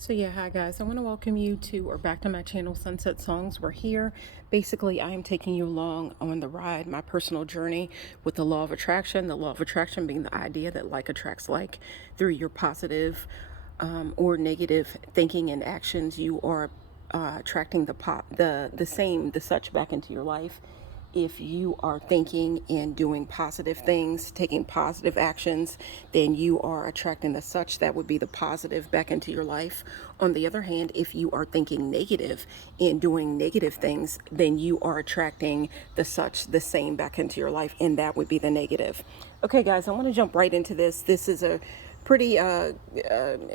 So yeah, hi guys. I want to welcome you to or back to my channel, Sunset Songs. We're here. Basically, I am taking you along on the ride, my personal journey with the law of attraction. The law of attraction being the idea that like attracts like through your positive or negative thinking and actions. You are attracting the such back into your life. If you are thinking and doing positive things, taking positive actions, then you are attracting the such that would be the positive back into your life. On the other hand, if you are thinking negative and doing negative things, then you are attracting the such, the same back into your life, and that would be the negative. Okay, guys, I want to jump right into this. This is a pretty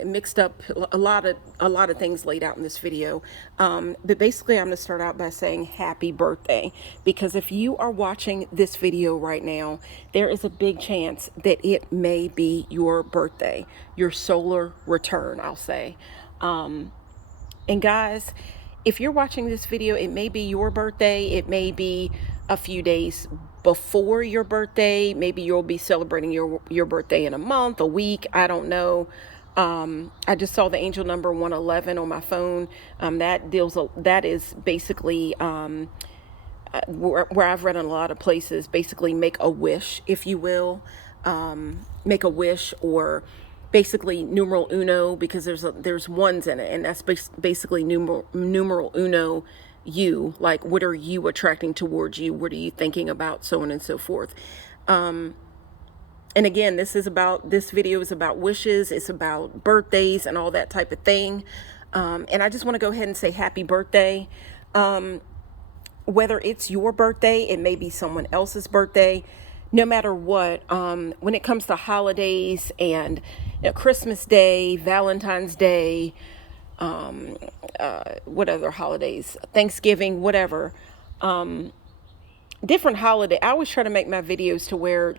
mixed up, a lot of things laid out in this video, but basically I'm going to start out by saying happy birthday, because if you are watching this video right now, there is a big chance that it may be your birthday, your solar return, I'll say. And guys, if you're watching this video, it may be your birthday. It may be a few days before your birthday. Maybe you'll be celebrating your birthday in a month, a week. I don't know. I just saw the angel number 111 on my phone. That is basically where I've read in a lot of places, basically make a wish, if you will. Make a wish, or basically numeral uno, because there's ones in it, and that's basically numeral uno, you, like what are you attracting towards you, what are you thinking about, so on and so forth. And again, this video is about wishes, it's about birthdays and all that type of thing. And I just want to go ahead and say happy birthday. Whether it's your birthday, it may be someone else's birthday, no matter what, when it comes to holidays and Christmas Day, Valentine's Day, what other holidays, Thanksgiving, whatever, different holiday. I always try to make my videos to where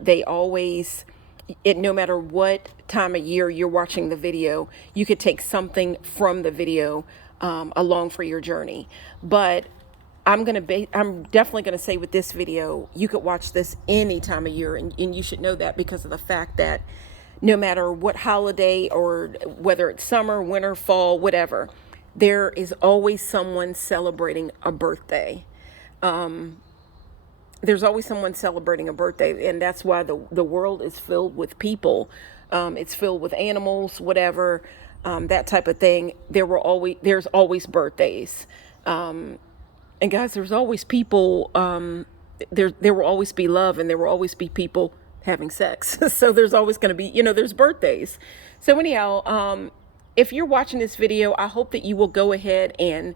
no matter what time of year you're watching the video, you could take something from the video along for your journey. But I'm definitely gonna say with this video, you could watch this any time of year, and you should know that, because of the fact that no matter what holiday, or whether it's summer, winter, fall, whatever, there is always someone celebrating a birthday. There's always someone celebrating a birthday, and that's why the world is filled with people. It's filled with animals, whatever, that type of thing. There's always birthdays. And guys, there's always people, there will always be love, and there will always be people having sex. So there's always going to be, there's birthdays. So anyhow, if you're watching this video, I hope that you will go ahead and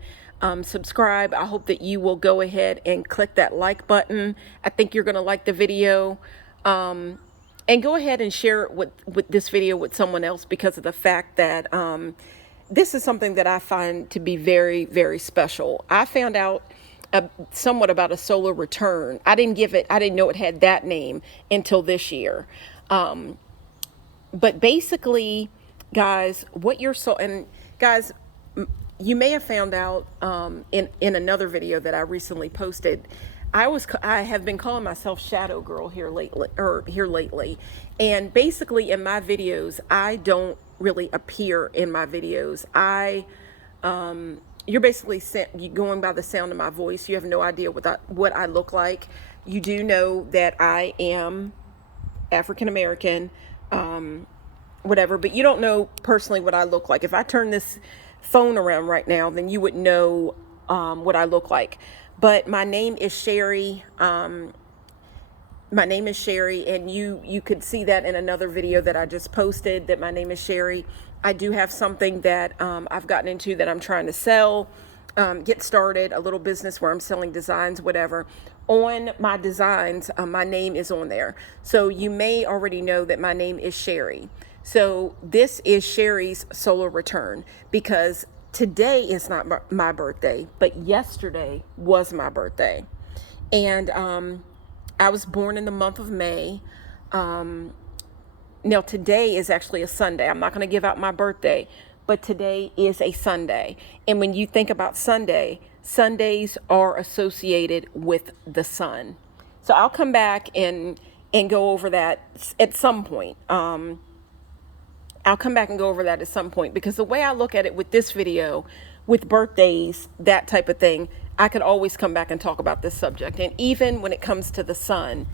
subscribe. I hope that you will go ahead and click that like button. I think you're going to like the video. And go ahead and share it with this video with someone else, because of the fact that this is something that I find to be very, very special. I found out somewhat about a solar return. I didn't know it had that name until this year. But basically, guys, and guys, you may have found out in another video that I recently posted. I have been calling myself Shadow Girl here lately, and basically in my videos, I don't really appear in my videos. You're basically going by the sound of my voice. You have no idea what I look like. You do know that I am African American, whatever, but you don't know personally what I look like. If I turn this phone around right now, then you would know what I look like. But my name is Sherry. My name is Sherry, and you could see that in another video that I just posted, that my name is Sherry. I do have something that I've gotten into that I'm trying to sell, get started, a little business where I'm selling designs, whatever. On my designs, my name is on there. So you may already know that my name is Sherry. So this is Sherry's solar return, because today is not my birthday, but yesterday was my birthday. And I was born in the month of May. Now today is actually a Sunday. I'm not going to give out my birthday, but today is a Sunday. And when you think about Sundays are associated with the sun. So I'll come back and go over that at some point. I'll come back and go over that at some point, because the way I look at it with this video, with birthdays, that type of thing, I could always come back and talk about this subject. And even when it comes to the sun,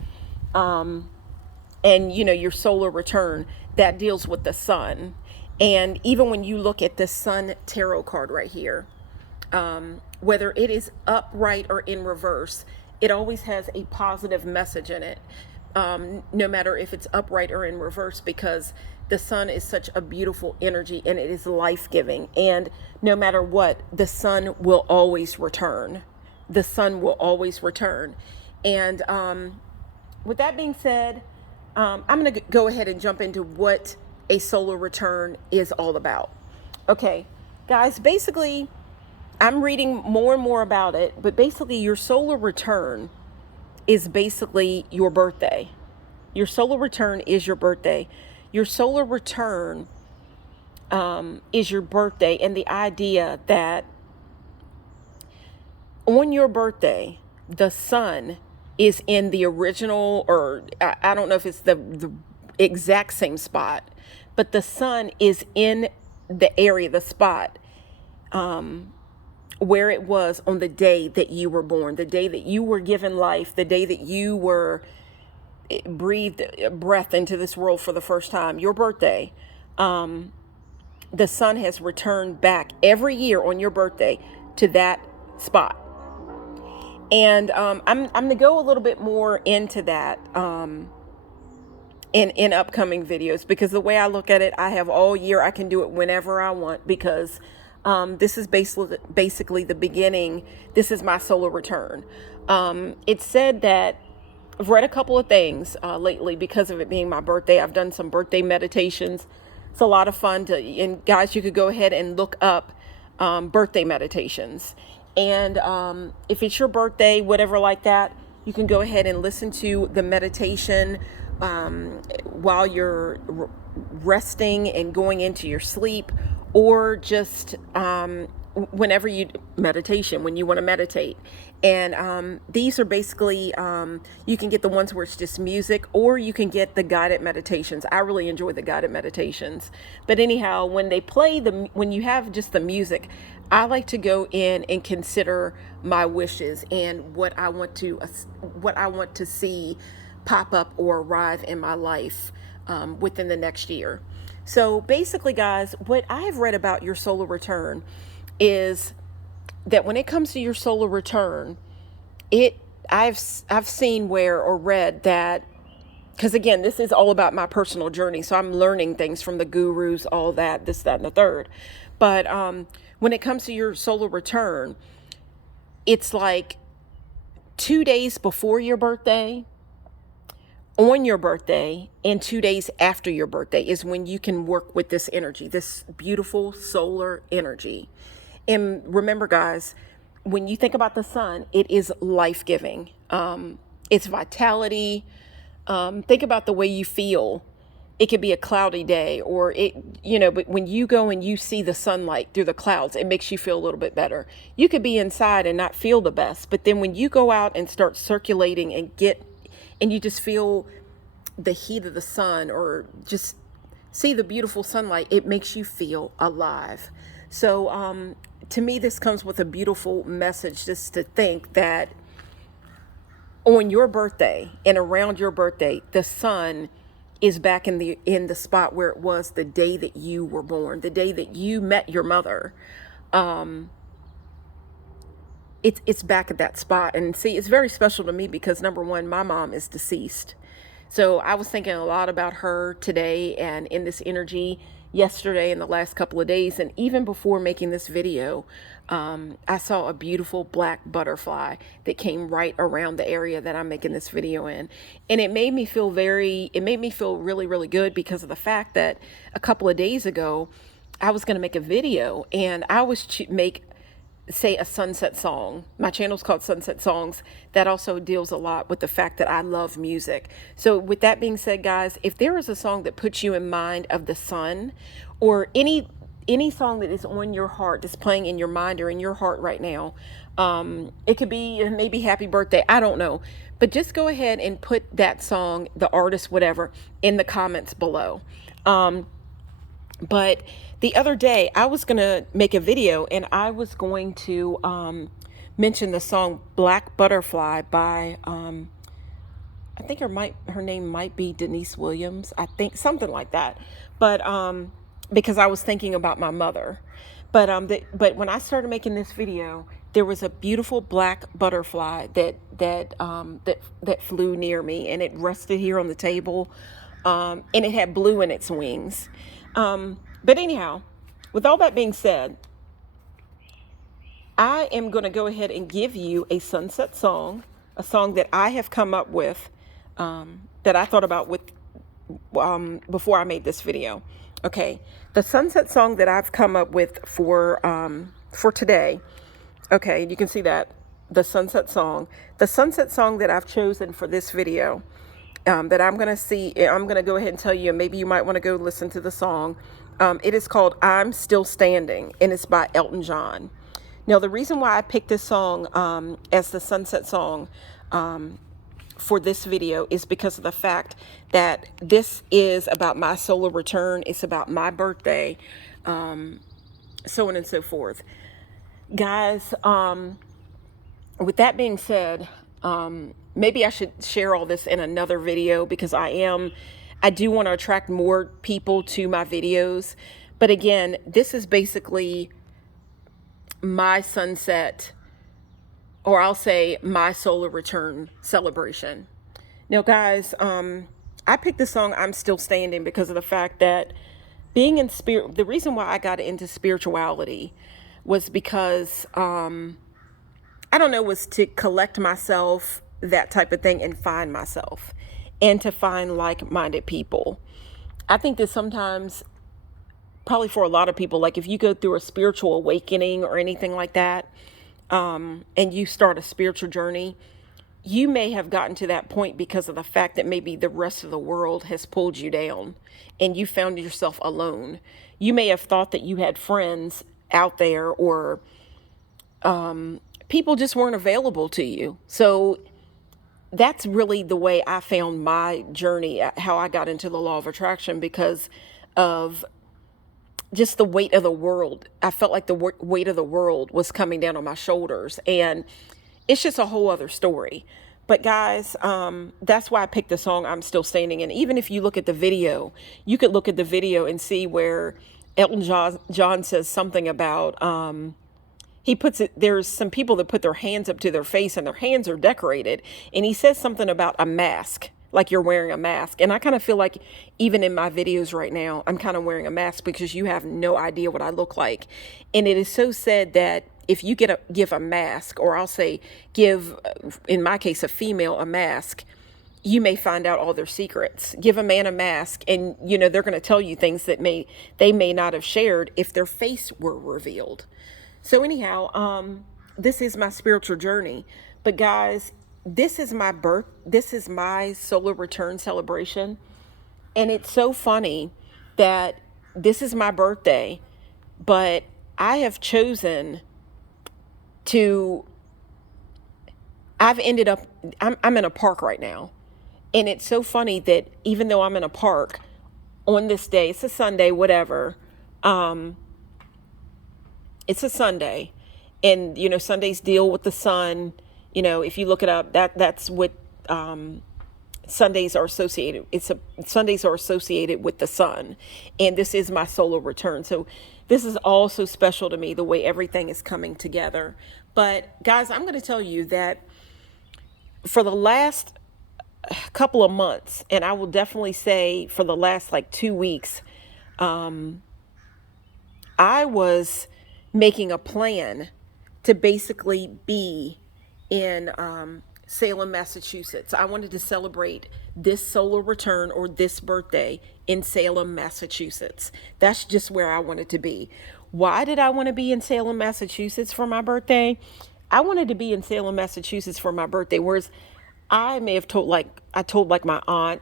and your solar return, that deals with the sun. And even when you look at the sun tarot card right here, whether it is upright or in reverse, it always has a positive message in it, no matter if it's upright or in reverse, because the sun is such a beautiful energy and it is life-giving. And no matter what, the sun will always return. The sun will always return. And with that being said, I'm going to go ahead and jump into what a solar return is all about. Okay, guys, basically, I'm reading more and more about it, but basically your solar return is basically your birthday. Your solar return is your birthday. Your solar return is your birthday, and the idea that on your birthday, the sun is in the original, or I don't know if it's the exact same spot, but the sun is in the area, the spot, where it was on the day that you were born, the day that you were given life, the day that you were breathed breath into this world for the first time, your birthday. The sun has returned back every year on your birthday to that spot. And I'm going to go a little bit more into that in upcoming videos, because the way I look at it, I have all year. I can do it whenever I want, because this is basically the beginning. This is my solar return. It's said that I've read a couple of things lately because of it being my birthday. I've done some birthday meditations. It's a lot of fun and guys, you could go ahead and look up birthday meditations. And if it's your birthday, whatever like that, you can go ahead and listen to the meditation while you're resting and going into your sleep, or just whenever you meditation, when you want to meditate. And these are basically, you can get the ones where it's just music, or you can get the guided meditations. I really enjoy the guided meditations. But anyhow, when they play when you have just the music, I like to go in and consider my wishes and what I want to see pop up or arrive in my life within the next year. So basically, guys, what I have read about your solar return is that when it comes to your solar return, I've seen where, or read that, because again, this is all about my personal journey, so I'm learning things from the gurus, all that, this, that, and the third. But when it comes to your solar return, it's like 2 days before your birthday, on your birthday, and 2 days after your birthday is when you can work with this energy, this beautiful solar energy. And remember, guys, when you think about the sun, it is life-giving. It's vitality. Think about the way you feel. It could be a cloudy day, or but when you go and you see the sunlight through the clouds, it makes you feel a little bit better. You could be inside and not feel the best, but then when you go out and start circulating and you just feel the heat of the sun, or just see the beautiful sunlight, it makes you feel alive. So to me, this comes with a beautiful message, just to think that on your birthday and around your birthday, the sun is back in the spot where it was the day that you were born, the day that you met your mother. It's back at that spot. And see, it's very special to me because, number one, my mom is deceased. So I was thinking a lot about her today and in this energy yesterday and the last couple of days. And even before making this video, I saw a beautiful black butterfly that came right around the area that I'm making this video in. And it made me feel really, really good, because of the fact that a couple of days ago, I was going to make a video, and I was say a sunset song. My channel's called Sunset Songs. That also deals a lot with the fact that I love music. So with that being said, guys, if there is a song that puts you in mind of the sun, or any song that is on your heart, that's playing in your mind or in your heart right now, it could be maybe Happy Birthday, I don't know, but just go ahead and put that song, the artist, whatever, in the comments below. But the other day, I was going to make a video and I was going to mention the song Black Butterfly by, I think her name might be Denise Williams. I think something like that. But because I was thinking about my mother. But when I started making this video, there was a beautiful black butterfly that flew near me, and it rested here on the table, and it had blue in its wings. But anyhow, with all that being said, I am going to go ahead and give you a sunset song, a song that I have come up with, that I thought about with before I made this video. Okay, the sunset song that I've come up with for today. Okay, you can see that the sunset song that I've chosen for this video. That I'm going to go ahead and tell you, and maybe you might want to go listen to the song. It is called I'm Still Standing, and it's by Elton John. Now, the reason why I picked this song as the sunset song for this video is because of the fact that this is about my solar return. It's about my birthday, so on and so forth. Guys, with that being said, maybe I should share all this in another video because I do want to attract more people to my videos. But again, this is basically my sunset, or I'll say my solar return celebration. Now, guys, I picked the song I'm Still Standing because of the fact that being in spirit, the reason why I got into spirituality was because, I don't know, was to collect myself, that type of thing, and find myself and to find like-minded people. I think that sometimes, probably for a lot of people, like if you go through a spiritual awakening or anything like that, and you start a spiritual journey, you may have gotten to that point because of the fact that maybe the rest of the world has pulled you down and you found yourself alone. You may have thought that you had friends out there, or people just weren't available to you. So that's really the way I found my journey, how I got into the law of attraction, because of just the weight of the world. I felt like the weight of the world was coming down on my shoulders, and it's just a whole other story. But guys, that's why I picked the song I'm Still Standing. And even if you look at the video, you could look at the video and see where Elton John says something about, there's some people that put their hands up to their face and their hands are decorated. And he says something about a mask, like you're wearing a mask. And I kind of feel like even in my videos right now, I'm kind of wearing a mask because you have no idea what I look like. And it is so said that if you give a mask, or I'll say give, in my case, a female a mask, you may find out all their secrets. Give a man a mask and, they're going to tell you things that they may not have shared if their face were revealed. So anyhow, this is my spiritual journey. But guys, this is my solar return celebration. And it's so funny that this is my birthday, but I have chosen I've ended up, I'm in a park right now. And it's so funny that even though I'm in a park on this day, it's a Sunday, whatever, it's a Sunday, and Sundays deal with the sun. If you look it up, that's what Sundays are associated. Sundays are associated with the sun, and this is my solar return. So this is all so special to me, the way everything is coming together. But guys, I'm going to tell you that for the last couple of months, and I will definitely say for the last 2 weeks, I was making a plan to basically be in Salem, Massachusetts. I wanted to celebrate this solar return, or this birthday, in Salem, Massachusetts. That's just where I wanted to be. Why did I want to be in Salem, Massachusetts for my birthday? I wanted to be in Salem, Massachusetts for my birthday, whereas I may have told my aunt,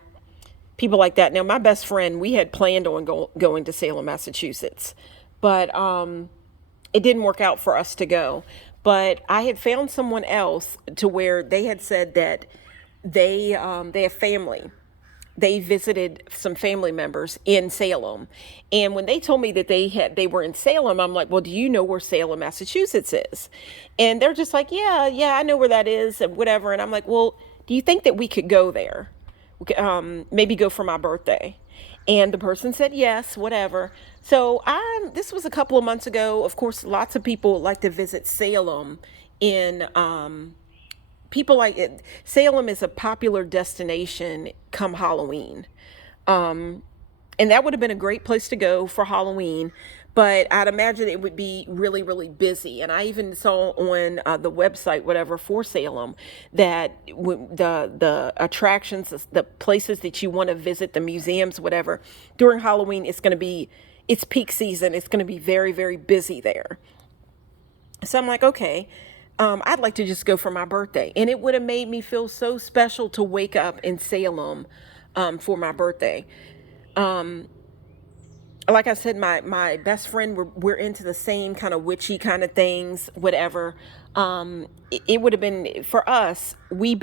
people like that. Now, my best friend, we had planned on going to Salem, Massachusetts, but it didn't work out for us to go. But I had found someone else to where they had said that they have family they visited some family members in Salem. And when they told me that they were in Salem, I'm like, well, do you know where Salem, Massachusetts is? And they're just like, yeah, I know where that is and whatever. And I'm like, well, do you think that we could go there? Maybe go for my birthday. And the person said yes, whatever. So this was a couple of months ago. Of course, lots of people like to visit Salem in people like it. Salem is a popular destination come Halloween. And that would have been a great place to go for Halloween, but I'd imagine it would be really, really busy. And I even saw on the website, whatever, for Salem, that the attractions, the places that you want to visit, the museums, whatever, during Halloween, it's peak season. It's going to be very, very busy there. So I'm like, okay, I'd like to just go for my birthday. And it would have made me feel so special to wake up in Salem for my birthday. Like I said, my best friend, we're into the same kind of witchy kind of things, whatever. It would have been for us. We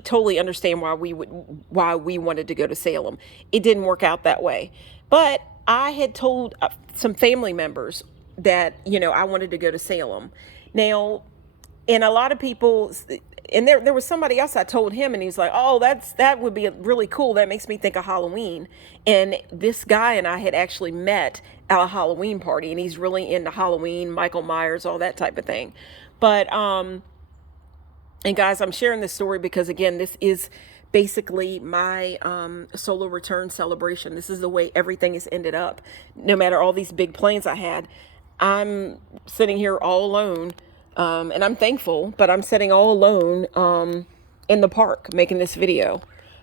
totally understand why we wanted to go to Salem. It didn't work out that way, but I had told some family members that I wanted to go to Salem. Now, and a lot of people, and there was somebody else, I told him, and he's like, oh, that would be really cool. That makes me think of Halloween. And this guy and I had actually met at a Halloween party, and he's really into Halloween, Michael Myers, all that type of thing. But and guys, I'm sharing this story because, again, this is basically my solar return celebration. This is the way everything has ended up. No matter all these big plans I had, I'm sitting here all alone. And I'm thankful, but I'm sitting all alone in the park making this video.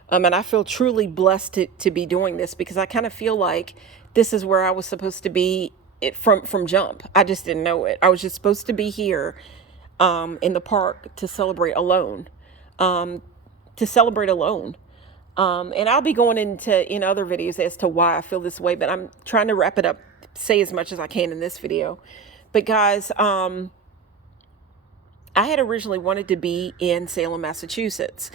And I feel truly blessed to be doing this, because I kind of feel like this is where I was supposed to be from jump. I just didn't know it. I was just supposed to be here in the park to celebrate alone. And I'll be going in other videos as to why I feel this way, but I'm trying to wrap it up, say as much as I can in this video. But guys, I had originally wanted to be in Salem, Massachusetts.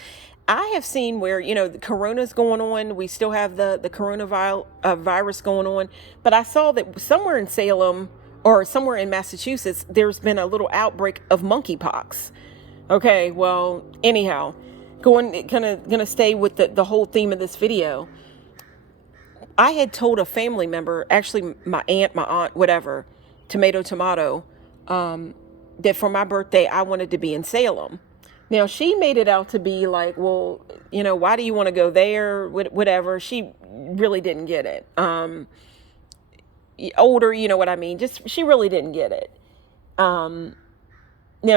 I have seen where, the corona's going on. We still have the coronavirus going on. But I saw that somewhere in Salem or somewhere in Massachusetts, there's been a little outbreak of monkeypox. Okay, well, anyhow, gonna stay with the whole theme of this video. I had told a family member, actually my aunt, whatever, tomato, that for my birthday, I wanted to be in Salem. Now, she made it out to be like, well, why do you want to go there? Whatever. She really didn't get it. Older, you know what I mean? She really didn't get it. Now,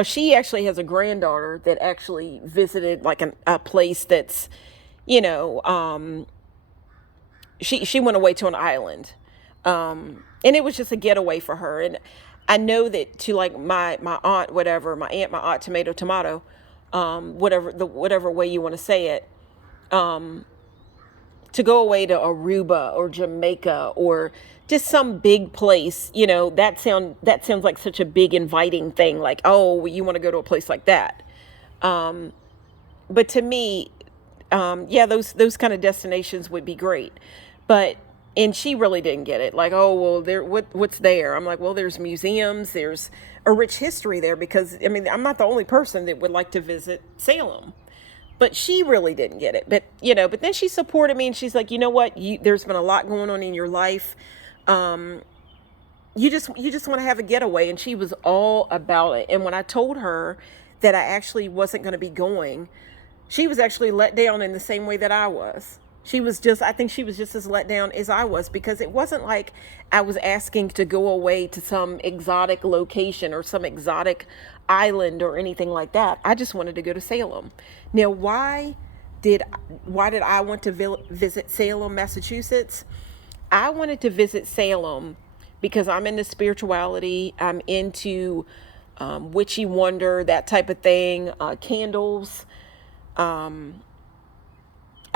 she actually has a granddaughter that actually visited like a place that's, she went away to an island. And it was just a getaway for her. And I know that to like my aunt, whatever, my aunt, tomato, whatever way you want to say it, to go away to Aruba or Jamaica or just some big place, that sounds like such a big inviting thing. Like, oh, you want to go to a place like that. But to me, those kind of destinations would be great. And she really didn't get it. Like, oh, well, what's there? I'm like, well, there's museums, there's a rich history there, because, I'm not the only person that would like to visit Salem. But she really didn't get it. But then she supported me, and she's like, you know what? There's been a lot going on in your life. You just want to have a getaway. And she was all about it. And when I told her that I actually wasn't going to be going, she was actually let down in the same way that I was. I think she was just as let down as I was, because it wasn't like I was asking to go away to some exotic location or some exotic island or anything like that. I just wanted to go to Salem. Now, why did I want to visit Salem, Massachusetts? I wanted to visit Salem because I'm into spirituality. I'm into witchy wonder, that type of thing, candles,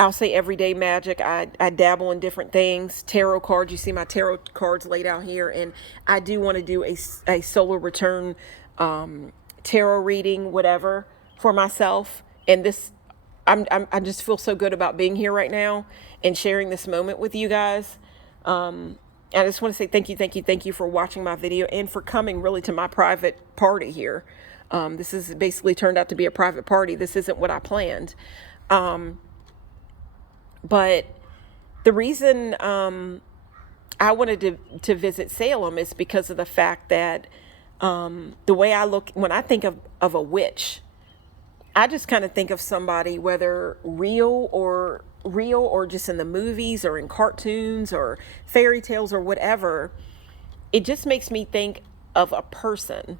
I'll say everyday magic. I dabble in different things. Tarot cards. You see my tarot cards laid out here. And I do want to do a solar return tarot reading, whatever, for myself. And this, I just feel so good about being here right now and sharing this moment with you guys. I just want to say thank you for watching my video and for coming really to my private party here. This is basically turned out to be a private party. This isn't what I planned. But the reason I wanted to visit Salem is because of the fact that the way I look, when I think of a witch, I just kind of think of somebody, whether real or just in the movies or in cartoons or fairy tales or whatever. It just makes me think of a person.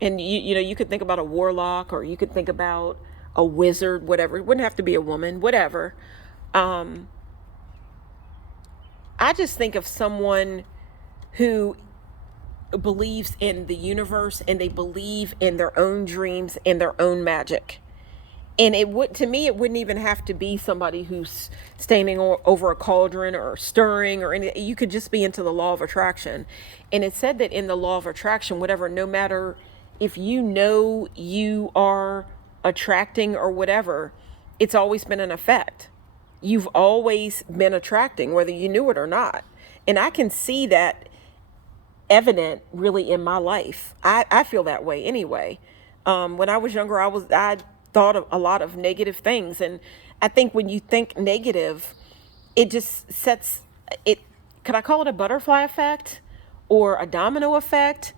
And you know, you could think about a warlock, or you could think about a wizard, whatever. It wouldn't have to be a woman, whatever. I just think of someone who believes in the universe, and they believe in their own dreams and their own magic. And it would, to me, it wouldn't even have to be somebody who's standing over a cauldron or stirring or anything. You could just be into the law of attraction. And it said that in the law of attraction, whatever, no matter if you know you are attracting or whatever, it's always been an effect. You've always been attracting, whether you knew it or not. And I can see that evident really in my life. I feel that way anyway. When I was younger, I thought of a lot of negative things. And I think when you think negative, it just sets it. Could I call it a butterfly effect or a domino effect?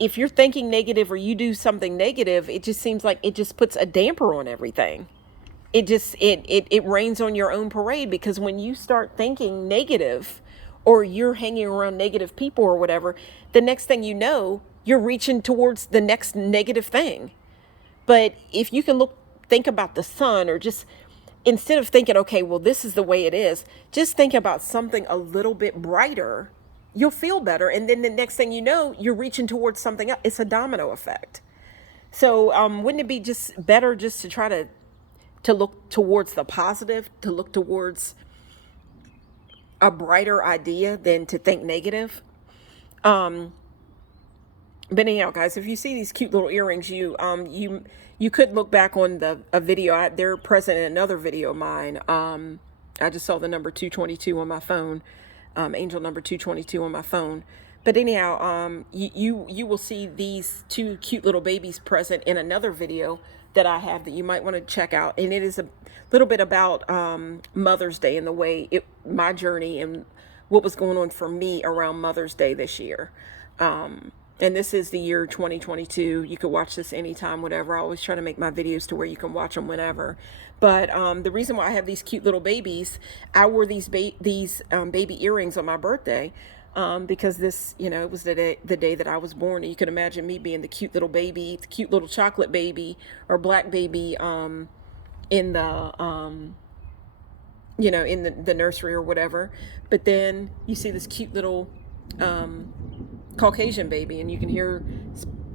If you're thinking negative or you do something negative, it just seems like it just puts a damper on everything. It rains on your own parade, because when you start thinking negative, or you're hanging around negative people or whatever, the next thing you know, you're reaching towards the next negative thing. But if you can think about the sun, or just, instead of thinking, okay, well, this is the way it is, just think about something a little bit brighter, you'll feel better. And then the next thing you know, you're reaching towards something else. It's a domino effect. So wouldn't it be just better just to try to look towards the positive, to look towards a brighter idea than to think negative? But anyhow, guys, if you see these cute little earrings, you could look back on a video. They're present in another video of mine. I just saw the number 222 on my phone, angel number 222 on my phone. But anyhow, you will see these two cute little babies present in another video that I have that you might want to check out. And it is a little bit about Mother's Day, and the way my journey and what was going on for me around Mother's Day this year. And this is the year 2022. You could watch this anytime, whatever. I always try to make my videos to where you can watch them whenever. But the reason why I have these cute little babies, I wore these baby earrings on my birthday. Because this, it was the day that I was born. And you can imagine me being the cute little baby, the cute little chocolate baby or black baby, in the, in the nursery or whatever. But then you see this cute little, Caucasian baby, and you can hear,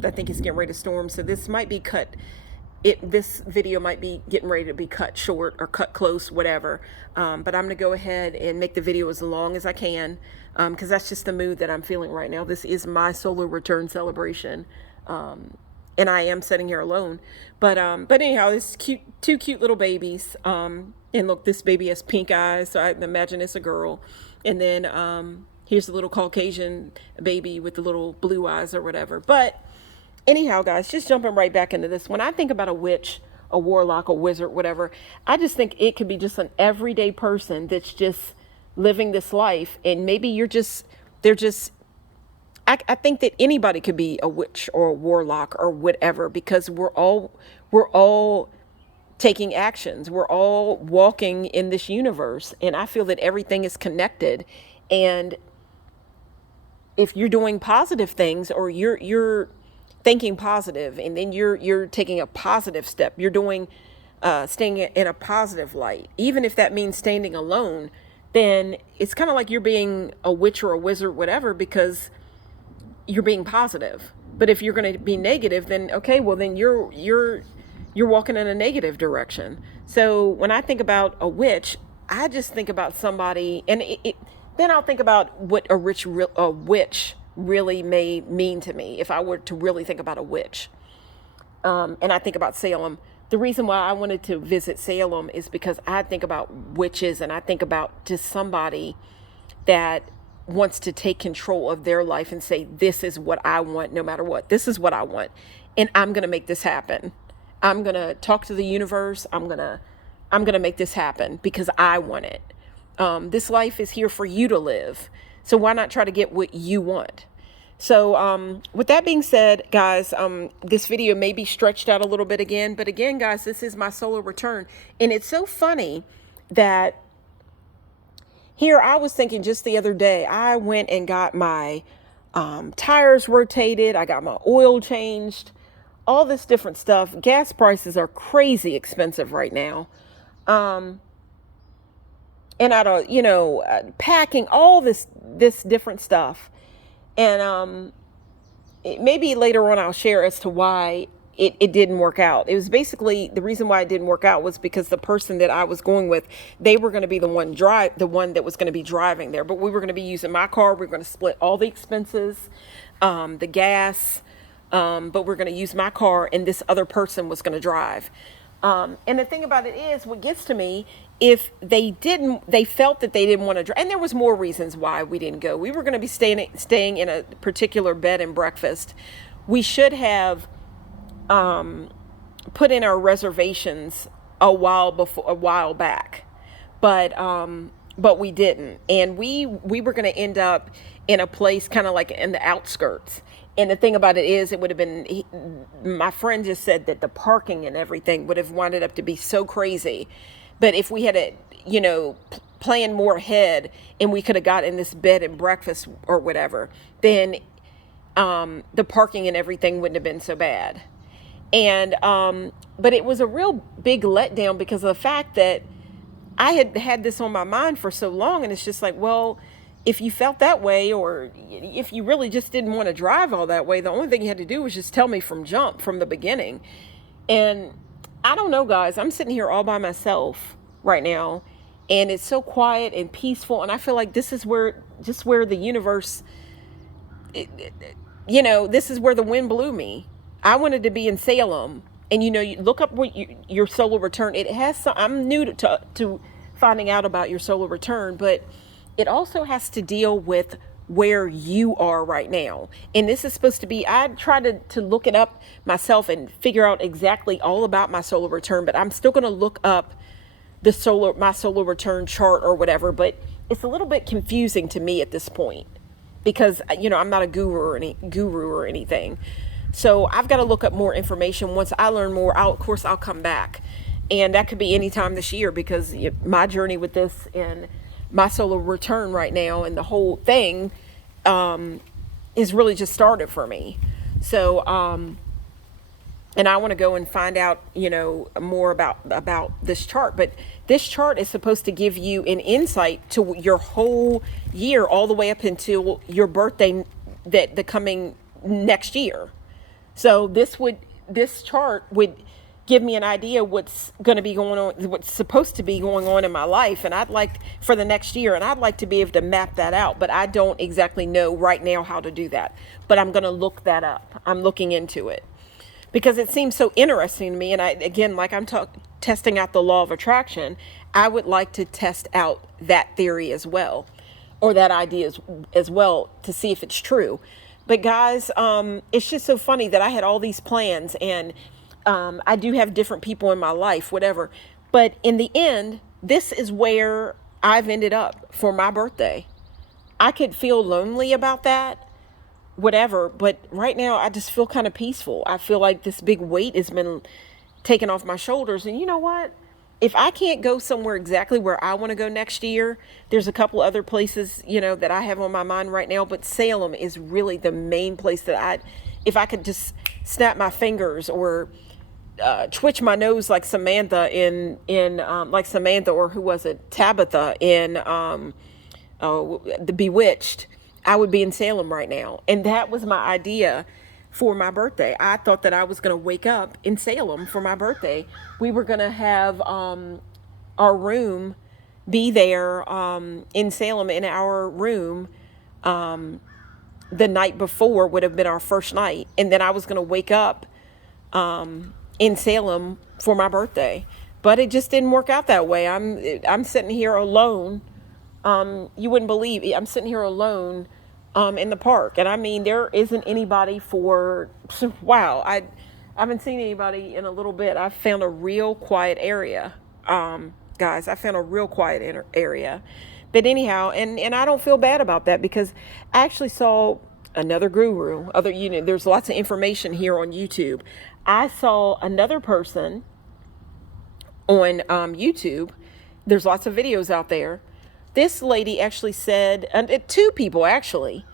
I think it's getting ready to storm. So this might be cut. This video might be getting ready to be cut short or cut close, whatever. But I'm going to go ahead and make the video as long as I can, because that's just the mood that I'm feeling right now. This is my solar return celebration, and I am sitting here alone. But anyhow, this two cute little babies. And look, this baby has pink eyes, so I imagine it's a girl. And then here's the little Caucasian baby with the little blue eyes or whatever. But anyhow, guys, just jumping right back into this. When I think about a witch, a warlock, a wizard, whatever, I just think it could be just an everyday person that's just living this life. And maybe I think that anybody could be a witch or a warlock or whatever, because we're all taking actions. We're all walking in this universe. And I feel that everything is connected. And if you're doing positive things, or you're thinking positive, and then you're taking a positive step, you're doing staying in a positive light, even if that means standing alone, then it's kind of like you're being a witch or a wizard, whatever, because you're being positive. But if you're going to be negative, then okay, well then you're walking in a negative direction. So when I think about a witch, I just think about somebody, and then I'll think about what a witch really may mean to me if I were to really think about a witch. And I think about Salem. the reason why I wanted to visit Salem is because I think about witches, and I think about just somebody that wants to take control of their life and say, this is what I want, no matter what. This is what I want. And I'm going to make this happen. I'm going to talk to the universe. I'm going to make this happen because I want it. This life is here for you to live. So why not try to get what you want? So with that being said, guys, this video may be stretched out a little bit again. But again, guys, this is my solar return. And it's so funny that here I was thinking just the other day, I went and got my tires rotated. I got my oil changed, all this different stuff. Gas prices are crazy expensive right now. And I don't, packing all this different stuff. And maybe later on I'll share as to why it didn't work out. It was basically, the reason why it didn't work out was because the person that I was going with, they were going to be the one that was going to be driving there. But we were going to be using my car. We were going to split all the expenses, the gas, but we're going to use my car, and this other person was going to drive. And the thing about it is, what gets to me, if they felt that they didn't want to drive, and there was more reasons why we didn't go. We were going to be staying in a particular bed and breakfast. We should have put in our reservations a while back, but we didn't, and we were going to end up in a place kind of like in the outskirts. And the thing about it is, it would have been, my friend just said that the parking and everything would have winded up to be so crazy. But if we had planned more ahead, and we could have got in this bed and breakfast or whatever, then the parking and everything wouldn't have been so bad. And but it was a real big letdown because of the fact that I had this on my mind for so long, and it's just like, well, if you felt that way, or if you really just didn't want to drive all that way, the only thing you had to do was just tell me from the beginning. And I don't know, guys, I'm sitting here all by myself right now, and it's so quiet and peaceful. And I feel like this is where the universe, this is where the wind blew me. I wanted to be in Salem, and you look up what your solar return. It has some, I'm new to finding out about your solar return, but it also has to deal with where you are right now. And this is supposed to be, I tried to look it up myself and figure out exactly all about my solar return, but I'm still going to look up my solar return chart or whatever. But it's a little bit confusing to me at this point because, I'm not a guru or anything. So I've got to look up more information. Once I learn more, of course I'll come back. And that could be any time this year, because my journey with this and my solar return right now and the whole thing is really just started for me. So and I want to go and find out more about this chart. But this chart is supposed to give you an insight to your whole year, all the way up until your birthday, the coming next year. So this chart would give me an idea what's going to be going on, what's supposed to be going on in my life. And I'd like for the next year, and I'd like to be able to map that out, but I don't exactly know right now how to do that. But I'm going to look that up. I'm looking into it because it seems so interesting to me. And I'm testing out the law of attraction. I would like to test out that theory as well, or that idea as well, to see if it's true. But guys, it's just so funny that I had all these plans, and I do have different people in my life, whatever. But in the end, this is where I've ended up for my birthday. I could feel lonely about that, whatever. But right now, I just feel kind of peaceful. I feel like this big weight has been taken off my shoulders. And you know what? If I can't go somewhere exactly where I want to go next year, there's a couple other places, that I have on my mind right now. But Salem is really the main place that if I could just snap my fingers or twitch my nose like Samantha like Samantha, or who was it, Tabitha in the Bewitched, I would be in Salem right now. And that was my idea for my birthday. I thought that I was going to wake up in Salem for my birthday. We were going to have our room be there in Salem, in our room. The night before would have been our first night, and then I was going to wake up in Salem for my birthday, but it just didn't work out that way. I'm sitting here alone. You wouldn't believe it. I'm sitting here alone in the park, and I mean there isn't anybody for wow. I haven't seen anybody in a little bit. I found a real quiet area, guys. I found a real quiet area. But anyhow, and I don't feel bad about that because I actually saw another guru. There's lots of information here on YouTube. I saw another person on YouTube. There's lots of videos out there. This lady actually said, and two people actually,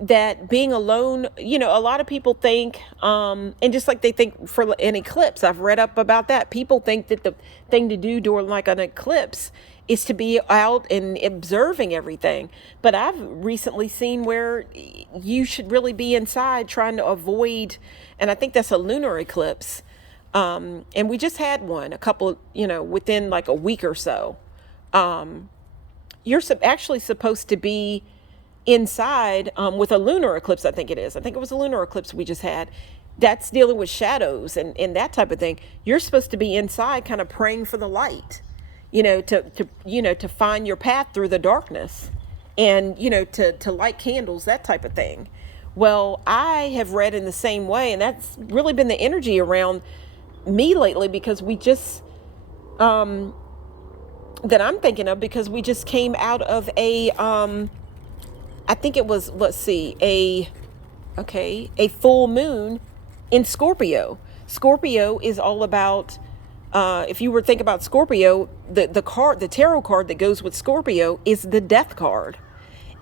that being alone, a lot of people think, and just like they think for an eclipse, I've read up about that. People think that the thing to do during like an eclipse is to be out and observing everything. But I've recently seen where you should really be inside trying to avoid, and I think that's a lunar eclipse. And we just had one a couple, within like a week or so. You're actually supposed to be inside with a lunar eclipse, I think it is. I think it was a lunar eclipse we just had. That's dealing with shadows and that type of thing. You're supposed to be inside kind of praying for the light, to find your path through the darkness and, to light candles, that type of thing. Well, I have read in the same way, and that's really been the energy around me lately because we just, that I'm thinking of because we just came out of a, I think it was, a full moon in Scorpio. Scorpio is all about, if you were to think about Scorpio, the tarot card that goes with Scorpio is the death card.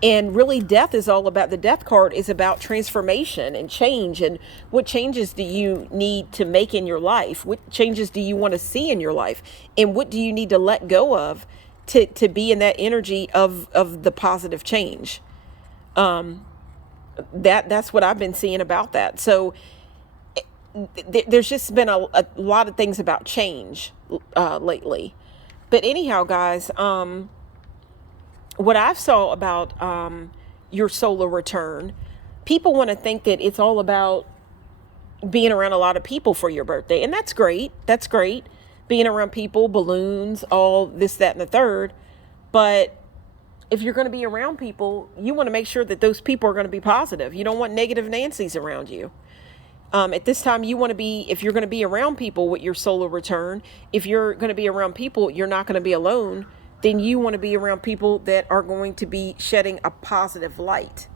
And really the death card is about transformation and change and what changes do you need to make in your life? What changes do you want to see in your life? And what do you need to let go of to be in that energy of the positive change? That's what I've been seeing about that. So there's just been a lot of things about change lately. But anyhow, guys, what I've saw about your solar return, people want to think that it's all about being around a lot of people for your birthday. And that's great. That's great. Being around people, balloons, all this, that, and the third. But if you're going to be around people, you want to make sure that those people are going to be positive. You don't want negative Nancy's around you. At this time, if you're going to be around people with your solar return, if you're going to be around people, you're not going to be alone, then you want to be around people that are going to be shedding a positive light.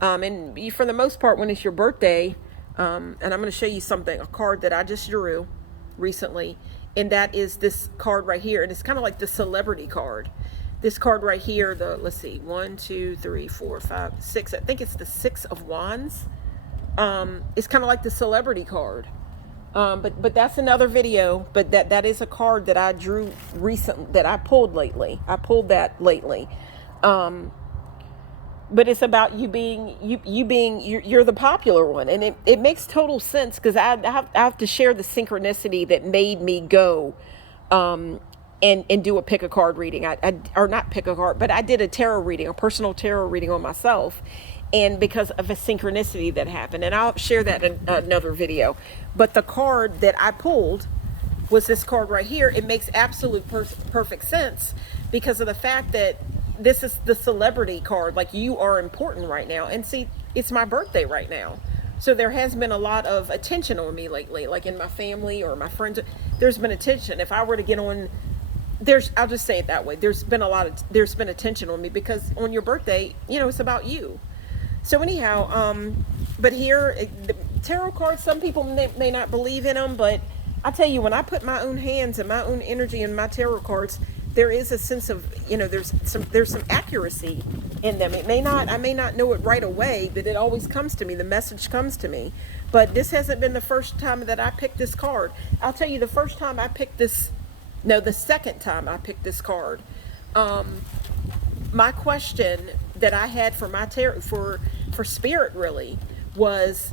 And for the most part, when it's your birthday, and I'm going to show you a card that I just drew recently, and that is this card right here. And it's kind of like the celebrity card. This card right here, let's see, 1, 2, 3, 4, 5, 6. I think it's the 6 of Wands. It's kind of like the celebrity card. But that's another video. But that is a card that I drew recently, that I pulled lately. I pulled that lately. But it's about you being you're the popular one, and it makes total sense because I have to share the synchronicity that made me go, and do a pick a card reading. Or not pick a card, but I did a tarot reading, a personal tarot reading on myself. And because of a synchronicity that happened, and I'll share that in another video. But the card that I pulled was this card right here. It makes absolute perfect sense because of the fact that this is the celebrity card. Like, you are important right now. And see, it's my birthday right now. So there has been a lot of attention on me lately, like in my family or my friends. There's been attention. If I were to get on, I'll just say it that way. There's been attention on me because on your birthday, it's about you. So anyhow, but here, the tarot cards, some people may not believe in them, but I tell you, when I put my own hands and my own energy in my tarot cards, there is a sense of, there's some accuracy in them. I may not know it right away, but it always comes to me. The message comes to me. But this hasn't been the first time that I picked this card. I'll tell you, the second time I picked this card, my question that I had for my tarot, for spirit really, was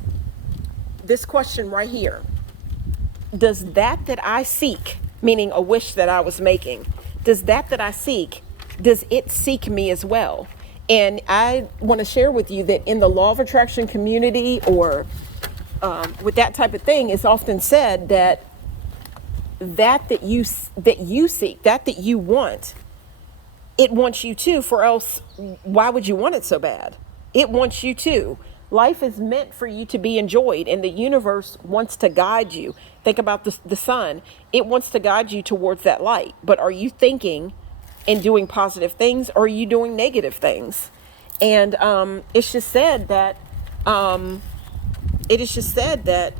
this question right here. Does that I seek, meaning a wish that I was making, does that I seek, does it seek me as well? And I want to share with you that in the law of attraction community, or with that type of thing, it's often said that that you seek, that you want, it wants you to, for else why would you want it so bad? It wants you to. Life is meant for you to be enjoyed, and the universe wants to guide you. Think about the sun. It wants to guide you towards that light. But are you thinking and doing positive things, or are you doing negative things? And it's just said that it is just said that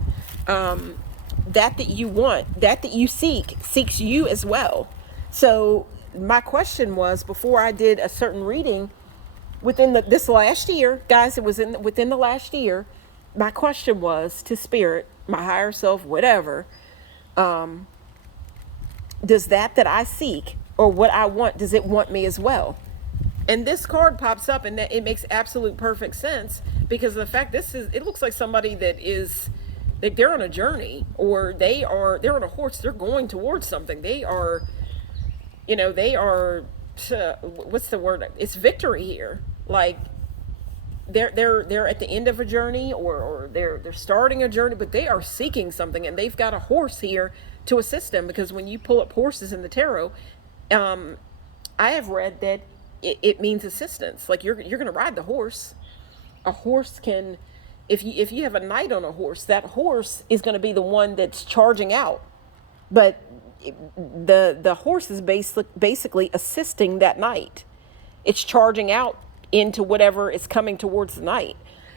that you want, that you seek, seeks you as well. So my question was, before I did a certain reading within this last year, guys, it was within the last year, my question was to spirit, my higher self, whatever, does that I seek, or what I want, does it want me as well? And this card pops up, and that it makes absolute perfect sense, because of the fact it looks like somebody that is, like, they're on a journey, or they're on a horse, they're going towards something. They are, what's the word? It's victory here. Like, they're at the end of a journey, or they're starting a journey, but they are seeking something, and they've got a horse here to assist them, because when you pull up horses in the tarot, I have read that it means assistance. Like, you're going to ride the horse. A horse can, if you have a knight on a horse, that horse is going to be the one that's charging out. But the horse is basically assisting that knight. It's charging out into whatever is coming towards the knight.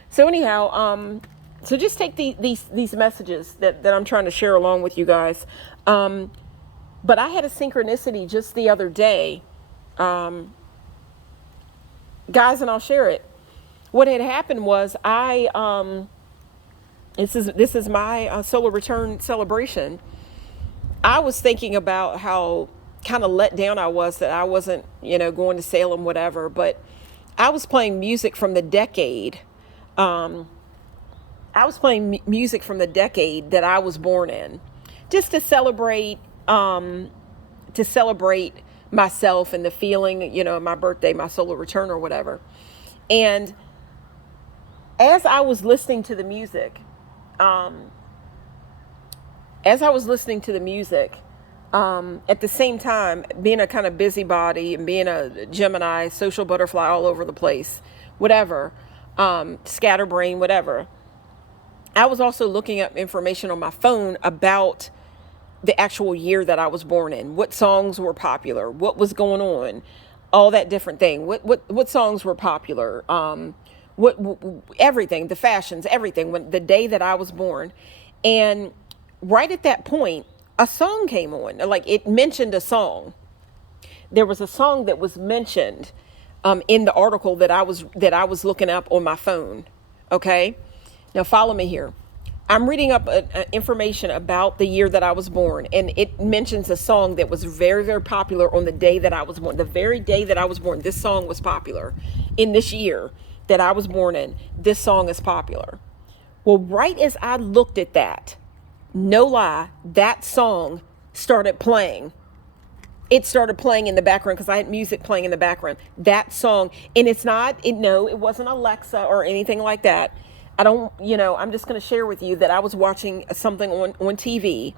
So anyhow, so just take these messages that I'm trying to share along with you guys. But I had a synchronicity just the other day, guys, and I'll share it. What had happened was this is my solar return celebration. I was thinking about how kind of let down I was that I wasn't, going to Salem, whatever, but I was playing music from the decade. Music from the decade that I was born in, just to celebrate myself and the feeling, my birthday, my solar return or whatever. And as I was listening to the music, at the same time, being a kind of busybody and being a Gemini, social butterfly all over the place, whatever, scatterbrain, whatever, I was also looking up information on my phone about the actual year that I was born in, what songs were popular, what was going on, all that different thing, what songs were popular, everything, the fashions, everything, when the day that I was born. And right at that point, a song came on, like it mentioned a song. There was a song that was mentioned in the article that I was looking up on my phone. Okay, now follow me here. I'm reading up information about the year that I was born, and it mentions a song that was very, very popular on the day that I was born. The very day that I was born, this song was popular. In this year that I was born in, this song is popular. Well, right as I looked at that, no lie, that song started playing. It started playing in the background, because I had music playing in the background. That song, and it wasn't Alexa or anything like that. I'm just going to share with you that I was watching something on TV,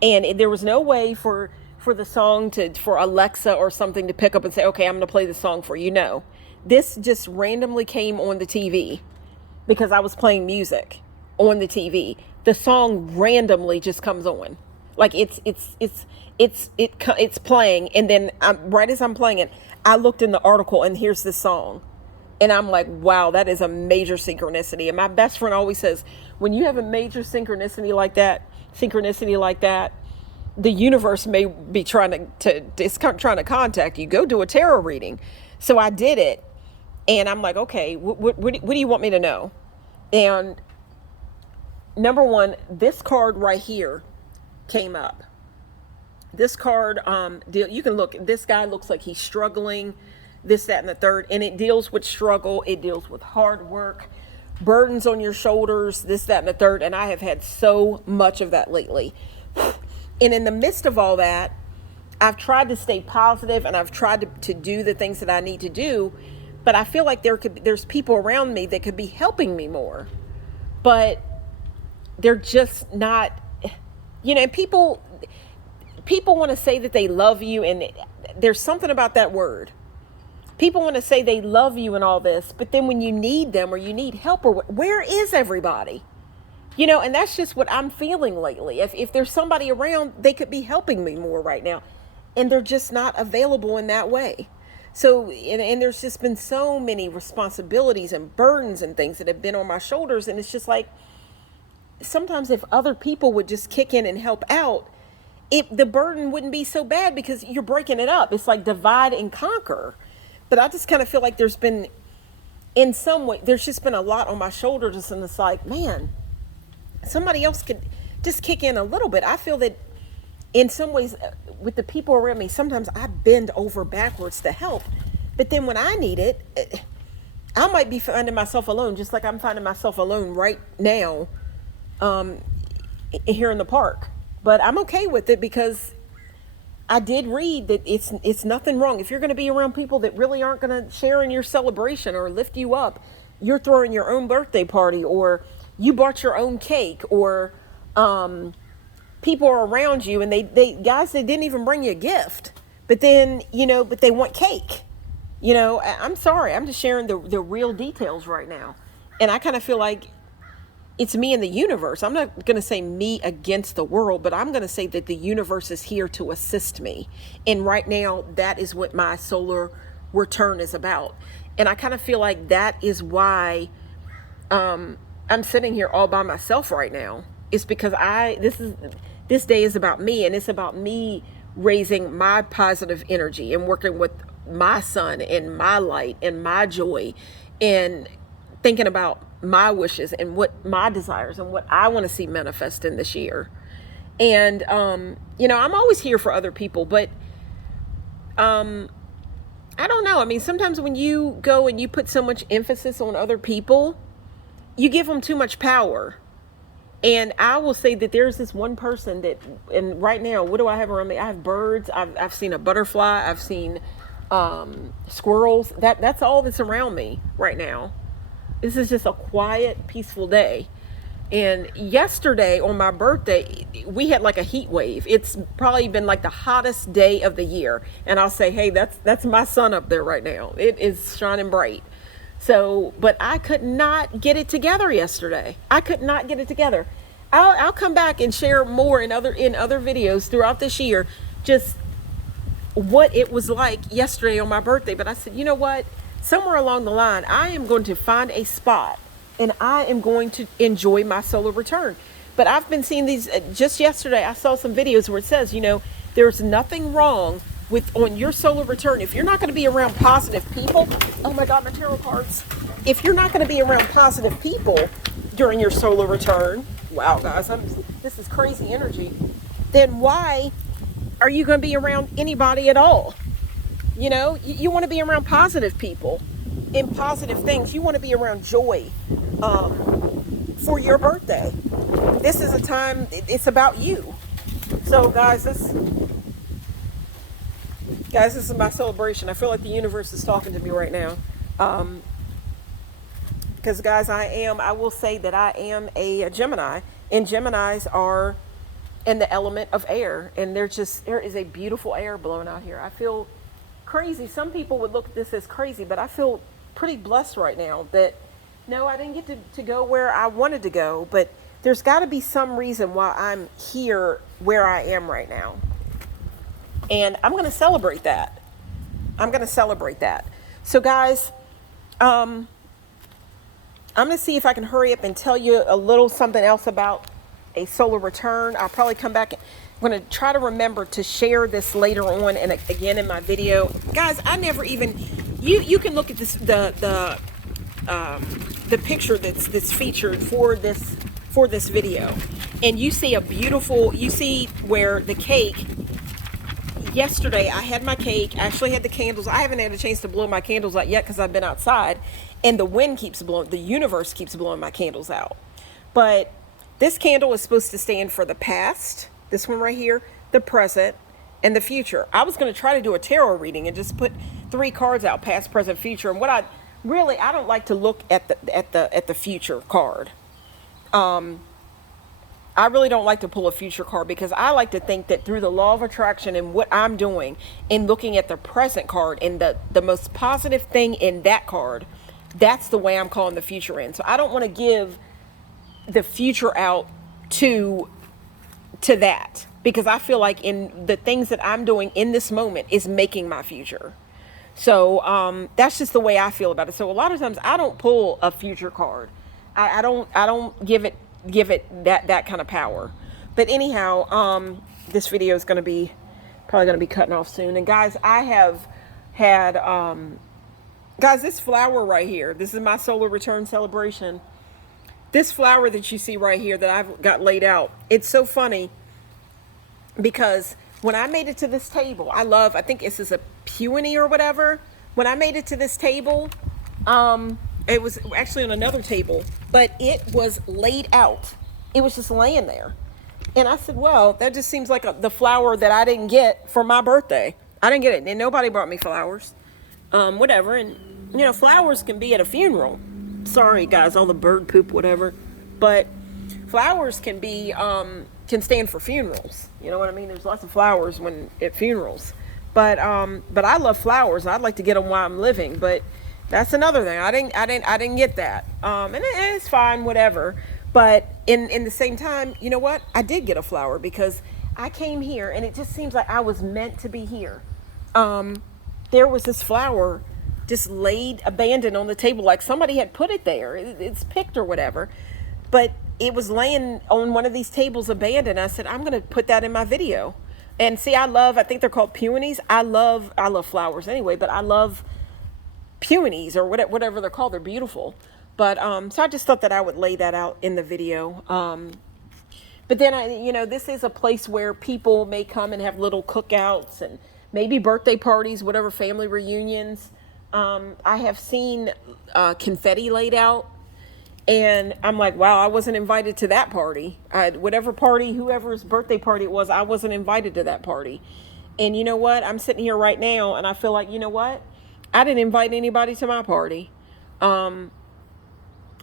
and there was no way for the song for Alexa or something to pick up and say, okay, I'm going to play the song for you. No, this just randomly came on the TV because I was playing music on the TV. The song randomly just comes on, like it's playing, and then right as I'm playing it, I looked in the article, and here's this song. And I'm like, wow, that is a major synchronicity. And my best friend always says, when you have a major synchronicity like that, the universe may be trying to contact you. Go do a tarot reading. So I did it. And I'm like, okay, what do you want me to know? And number one, this card right here came up. This card, you can look, this guy looks like he's struggling, this, that, and the third, and it deals with struggle. It deals with hard work, burdens on your shoulders, this, that, and the third. And I have had so much of that lately. And in the midst of all that, I've tried to stay positive, and I've tried to do the things that I need to do. But I feel like there's people around me that could be helping me more, but they're just not, people, people want to say that they love you, and there's something about that word. People want to say they love you and all this, but then when you need them or you need help, or where is everybody? You know, and that's just what I'm feeling lately. If there's somebody around, they could be helping me more right now, and they're just not available in that way. So, and there's just been so many responsibilities and burdens and things that have been on my shoulders, and it's just like, sometimes if other people would just kick in and help out, the burden wouldn't be so bad, because you're breaking it up. It's like divide and conquer. But I just kind of feel like there's been, in some way, there's just been a lot on my shoulders, and it's like, man, somebody else could just kick in a little bit. I feel that in some ways, with the people around me, sometimes I bend over backwards to help. But then when I need it, I might be finding myself alone, just like I'm finding myself alone right now, here in the park. But I'm okay with it, because I did read that it's nothing wrong. If you're going to be around people that really aren't going to share in your celebration or lift you up, you're throwing your own birthday party, or you bought your own cake, or people are around you and they didn't even bring you a gift, but then, but they want cake. I'm sorry. I'm just sharing the real details right now. And I kind of feel like it's me and the universe. I'm not going to say me against the world, but I'm going to say that the universe is here to assist me. And right now, that is what my solar return is about. And I kind of feel like that is why I'm sitting here all by myself right now. It's because this day is about me, and it's about me raising my positive energy and working with my sun and my light and my joy, and thinking about my wishes and what my desires and what I want to see manifest in this year. And, I'm always here for other people, but, I don't know. I mean, sometimes when you go and you put so much emphasis on other people, you give them too much power. And I will say that there's this one person that, and right now, what do I have around me? I have birds. I've seen a butterfly. I've seen, squirrels. That's all that's around me right now. This is just a quiet, peaceful day. And yesterday on my birthday, we had like a heat wave. It's probably been like the hottest day of the year. And I'll say, hey, that's my sun up there right now. It is shining bright. So, but I could not get it together yesterday. I could not get it together. I'll come back and share more in other videos throughout this year, just what it was like yesterday on my birthday. But I said, you know what? Somewhere along the line, I am going to find a spot, and I am going to enjoy my solar return. But I've been seeing these, just yesterday, I saw some videos where it says, there's nothing wrong with on your solar return. If you're not going to be around positive people, oh my God, my tarot cards. If you're not going to be around positive people during your solar return, wow, guys, this is crazy energy. Then why are you going to be around anybody at all? You want to be around positive people and positive things. You want to be around joy for your birthday. This is a time, it's about you. So guys, this is my celebration. I feel like the universe is talking to me right now. Because guys, I will say that I am a Gemini, and Geminis are in the element of air, and there is a beautiful air blowing out here. I feel crazy. Some people would look at this as crazy, but I feel pretty blessed right now that, no, I didn't get to go where I wanted to go, but there's got to be some reason why I'm here where I am right now. And I'm going to celebrate that. So guys, I'm going to see if I can hurry up and tell you a little something else about a solar return. I'll probably come back. I'm going to try to remember to share this later on and again in my video. Guys, I never even, you can look at this, the picture that's featured for this video, and you see you see where the cake, yesterday I had my cake, I actually had the candles. I haven't had a chance to blow my candles out yet because I've been outside, and the wind keeps blowing, the universe keeps blowing my candles out. But this candle is supposed to stand for the past, this one right here, the present, and the future. I was going to try to do a tarot reading and just put 3 cards out, past, present, future. And what I don't like to look at the future card. I really don't like to pull a future card, because I like to think that through the law of attraction and what I'm doing and looking at the present card and the most positive thing in that card, that's the way I'm calling the future in. So I don't want to give the future out to that, because I feel like in the things that I'm doing in this moment is making my future. So that's just the way I feel about it. So a lot of times I don't pull a future card. I don't give it that kind of power. But anyhow, this video is going to be probably going to be cutting off soon. And guys, I have had guys, this flower right here, this is my solar return celebration. This flower that you see right here that I've got laid out, it's so funny because when I made it to this table, I think this is a peony or whatever. When I made it to this table, it was actually on another table, but it was laid out. It was just laying there. And I said, well, that just seems like the flower that I didn't get for my birthday. I didn't get it, and nobody brought me flowers. Whatever. And, you know, flowers can be at a funeral. Sorry, guys, all the bird poop, whatever. But flowers can be, can stand for funerals. You know what I mean? There's lots of flowers at funerals. But I love flowers. I'd like to get them while I'm living. But that's another thing. I didn't get that. And it's fine, whatever. But in the same time, you know what? I did get a flower because I came here and it just seems like I was meant to be here. There was this flower just laid abandoned on the table, like somebody had put it there. It's picked or whatever, but it was laying on one of these tables abandoned. I said, I'm going to put that in my video. And see, I think they're called peonies. I love flowers anyway, but I love peonies or whatever they're called. They're beautiful. But so I just thought that I would lay that out in the video. But then this is a place where people may come and have little cookouts and maybe birthday parties, whatever, family reunions. I have seen confetti laid out, and I'm like, wow, I wasn't invited to that party. Whatever party, whoever's birthday party it was, I wasn't invited to that party. And you know what? I'm sitting here right now, and I feel like, you know what? I didn't invite anybody to my party. And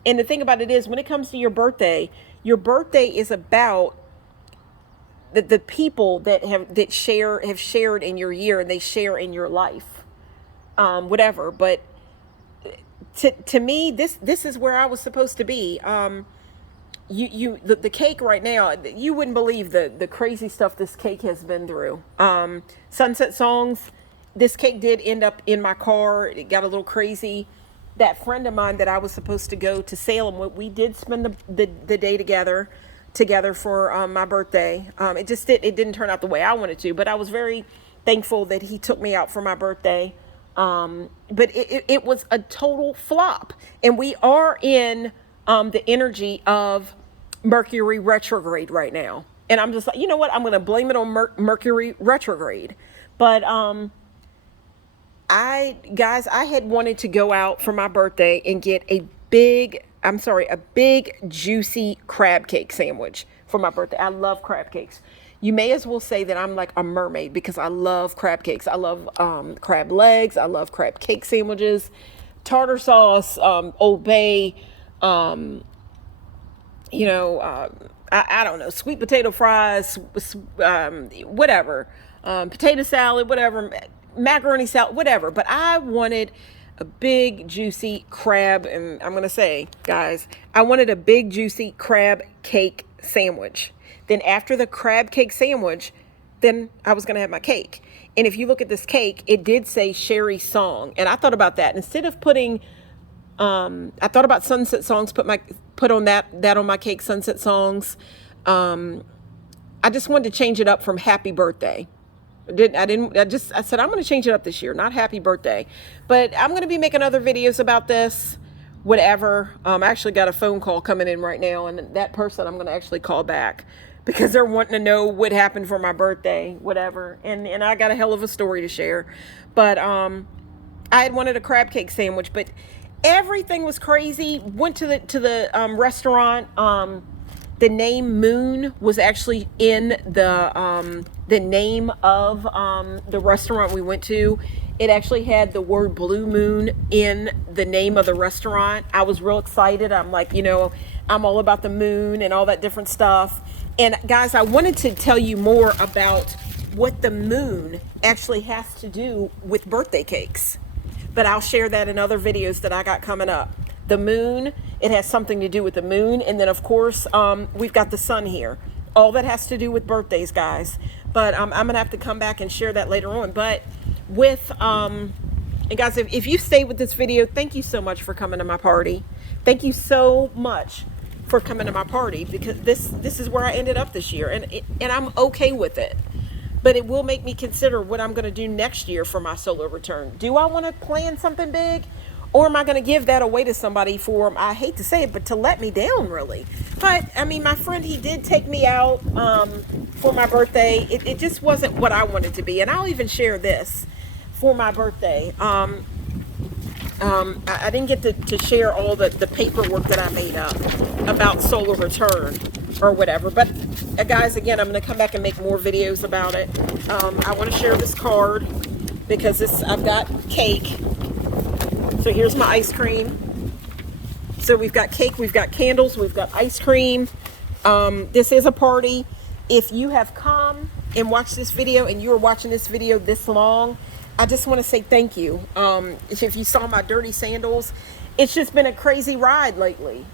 the thing about it is, when it comes to your birthday is about the people that have shared in your year, and they share in your life. Whatever, but to me, this is where I was supposed to be. The cake right now, you wouldn't believe the crazy stuff this cake has been through. Sunset Songs, this cake did end up in my car. It got a little crazy. That friend of mine that I was supposed to go to Salem, we did spend the day together for my birthday. It didn't turn out the way I wanted to, but I was very thankful that he took me out for my birthday. But it was a total flop, and we are in the energy of Mercury retrograde right now, and I'm just like, you know what, I'm going to blame it on Mercury retrograde. But I had wanted to go out for my birthday and get a big juicy crab cake sandwich for my birthday. I love crab cakes. You may as well say that I'm like a mermaid because I love crab cakes. I love crab legs. I love crab cake sandwiches, tartar sauce, Old Bay, I don't know, sweet potato fries, whatever, potato salad, whatever, macaroni salad, whatever. But I wanted a big juicy crab, and I'm going to say, guys, I wanted a big juicy crab cake sandwich. Then after the crab cake sandwich, then I was going to have my cake. And if you look at this cake, it did say Sherry Song. And I thought about that. Instead of putting, I thought about Sunset Songs, put on that on my cake, Sunset Songs. I just wanted to change it up from Happy Birthday. I said, I'm going to change it up this year, not Happy Birthday. But I'm going to be making other videos about this. Whatever. I actually got a phone call coming in right now, and that person I'm going to actually call back because they're wanting to know what happened for my birthday, whatever. And I got a hell of a story to share. But I had wanted a crab cake sandwich, but everything was crazy. Went to the restaurant. The name Moon was actually in the name of the restaurant we went to. It actually had the word Blue Moon in the name of the restaurant. I was real excited. I'm like, I'm all about the moon and all that different stuff. And guys, I wanted to tell you more about what the moon actually has to do with birthday cakes, but I'll share that in other videos that I got coming up. The moon, it has something to do with the moon. And then of course, we've got the sun here. All that has to do with birthdays, guys. But I'm gonna have to come back and share that later on. But with, and guys, if you stayed with this video, thank you so much for coming to my party. Thank you so much for coming to my party, because this is where I ended up this year, and I'm okay with it. But it will make me consider what I'm going to do next year for my solar return. Do I want to plan something big, or am I going to give that away to somebody for, I hate to say it, but to let me down, really? But I mean, my friend, he did take me out for my birthday. It just wasn't what I wanted to be, and I'll even share this for my birthday. I didn't get to share all the paperwork that I made up about solar return or whatever. But guys, again, I'm going to come back and make more videos about it. I want to share this card because I've got cake. So here's my ice cream. So we've got cake, we've got candles, we've got ice cream. This is a party. If you have come and watched this video and you are watching this video this long, I just want to say thank you. If you saw my dirty sandals, it's just been a crazy ride lately.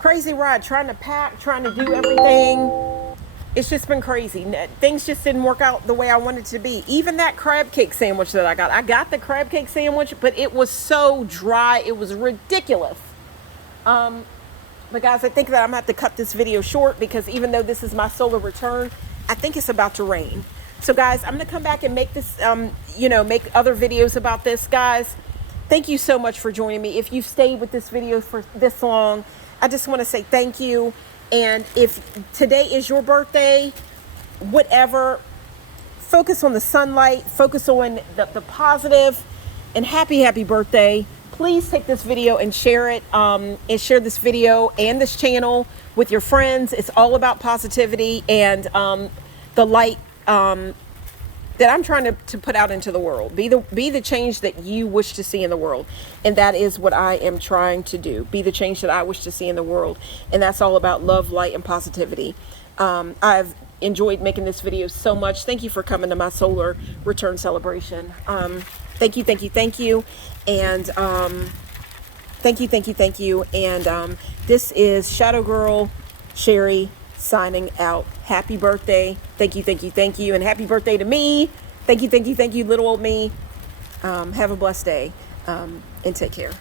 Crazy ride, trying to pack, trying to do everything. It's just been crazy. Things just didn't work out the way I wanted to be. Even that crab cake sandwich that I got the crab cake sandwich, but it was so dry. It was ridiculous. But guys, I think that I'm gonna have to cut this video short, because even though this is my solar return, I think it's about to rain. So guys, I'm gonna come back and make this, make other videos about this. Guys, thank you so much for joining me. If you stayed with this video for this long, I just want to say thank you. And if today is your birthday, whatever, focus on the sunlight, focus on the positive, and happy birthday. Please take this video and share it, and share this video and this channel with your friends. It's all about positivity and the light that I'm trying to put out into the world. Be the change that you wish to see in the world. And that is what I am trying to do. Be the change that I wish to see in the world. And that's all about love, light, and positivity. I've enjoyed making this video so much. Thank you for coming to my solar return celebration. Thank you. And thank you. And this is Shadow Girl Sherry signing out. Happy birthday. Thank you. And happy birthday to me. Thank you, little old me. Have a blessed day, and take care.